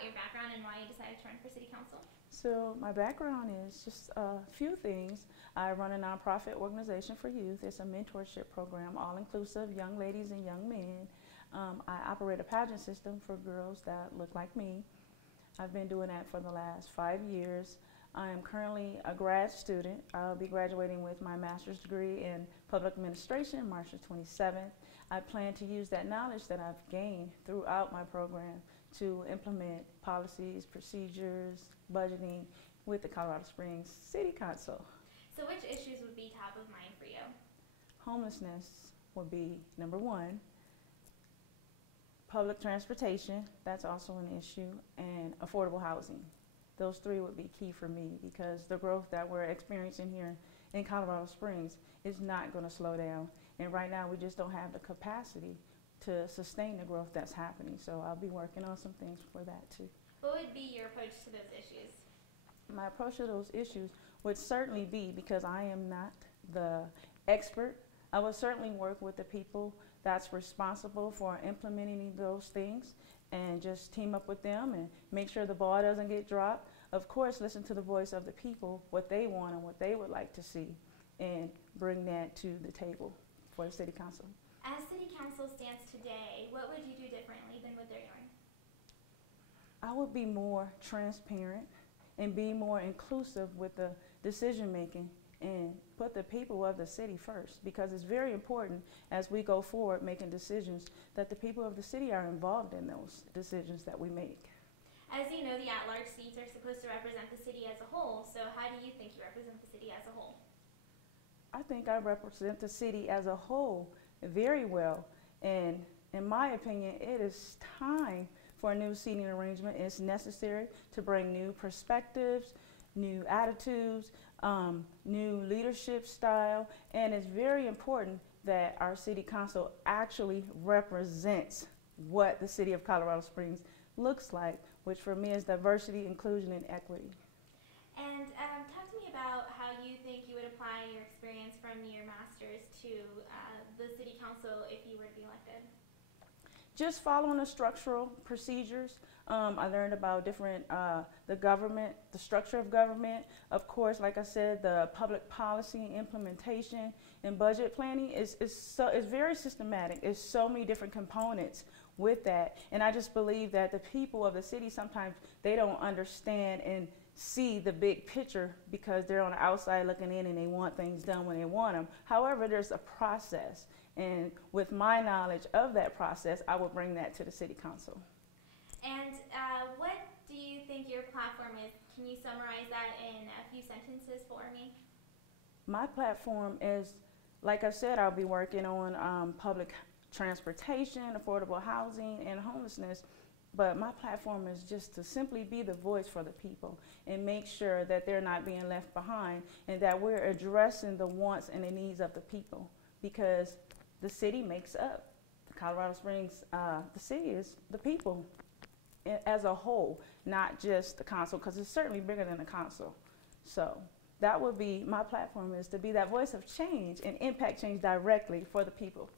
about your background and why you decided to run for city council? So my background is just a few things. I run a nonprofit organization for youth. It's a mentorship program, all-inclusive, young ladies and young men. I operate a pageant system for girls that look like me. I've been doing that for the last 5 years. I am currently a grad student. I'll be graduating with my master's degree in public administration March the 27th. I plan to use that knowledge that I've gained throughout my program to implement policies, procedures, budgeting with the Colorado Springs City Council. So which issues would be top of mind for you? Homelessness would be number one. Public transportation, that's also an issue, and affordable housing. Those three would be key for me because the growth that we're experiencing here in Colorado Springs is not going to slow down. And right now we just don't have the capacity to sustain the growth that's happening. So I'll be working on some things for that too. What would be your approach to those issues? My approach to those issues would certainly be, because I am not the expert, I would certainly work with the people that's responsible for implementing those things and just team up with them and make sure the ball doesn't get dropped. Of course, listen to the voice of the people, what they want and what they would like to see, and bring that to the table for the City Council. As City Council stands today, what would you do differently than what they're doing? I would be more transparent and be more inclusive with the decision making and put the people of the city first, because it's very important as we go forward making decisions that the people of the city are involved in those decisions that we make. As you know, the at-large seats are supposed to represent the city as a whole, so how do you think you represent the city as a whole? I think I represent the city as a whole very well, and in my opinion, it is time for a new seating arrangement. It's necessary to bring new perspectives, new attitudes, new leadership style, and it's very important that our City Council actually represents what the city of Colorado Springs looks like, which for me is diversity, inclusion, and equity. And talk to me about how you think you would apply your experience from your master's to the City Council if you were to be elected. Just following the structural procedures. I learned about different, the government, the structure of government. Of course, like I said, the public policy implementation and budget planning is very systematic. It's so many different components with that. And I just believe that the people of the city, sometimes they don't understand and see the big picture because they're on the outside looking in and they want things done when they want them. However, there's a process. And with my knowledge of that process, I will bring that to the City Council. And what do you think your platform is? Can you summarize that in a few sentences for me? My platform is, like I said, I'll be working on public transportation, affordable housing, and homelessness. But my platform is just to simply be the voice for the people and make sure that they're not being left behind and that we're addressing the wants and the needs of the people, because the city makes up the Colorado Springs. The city is the people as a whole, not just the council, because it's certainly bigger than the council. So that would be my platform, is to be that voice of change and impact change directly for the people.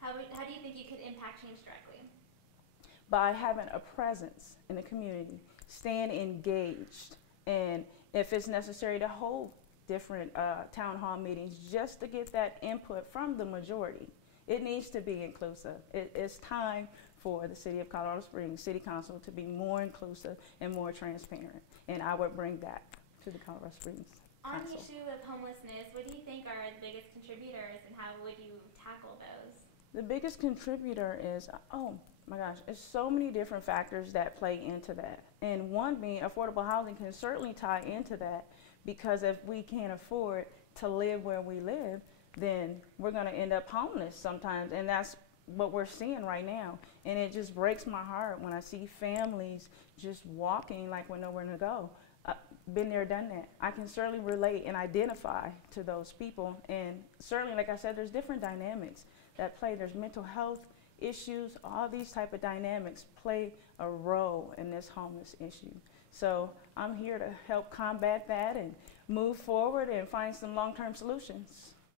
How do you think you could impact change directly? By having a presence in the community, staying engaged, and if it's necessary to hold different town hall meetings just to get that input from the majority. It needs to be inclusive. It's time for the City of Colorado Springs City Council to be more inclusive and more transparent, and I would bring that to the Colorado Springs On Council. the issue of homelessness, what do you think are the biggest contributors and how would you tackle those? The biggest contributor is, oh my gosh, there's so many different factors that play into that. And one being affordable housing can certainly tie into that, because if we can't afford to live where we live, then we're going to end up homeless sometimes. And that's what we're seeing right now. And it just breaks my heart when I see families just walking like we're nowhere to go. Been there, done that. I can certainly relate and identify to those people. And certainly, like I said, there's different dynamics that play. There's mental health issues. All these type of dynamics play a role in this homeless issue. So I'm here to help combat that and move forward and find some long-term solutions.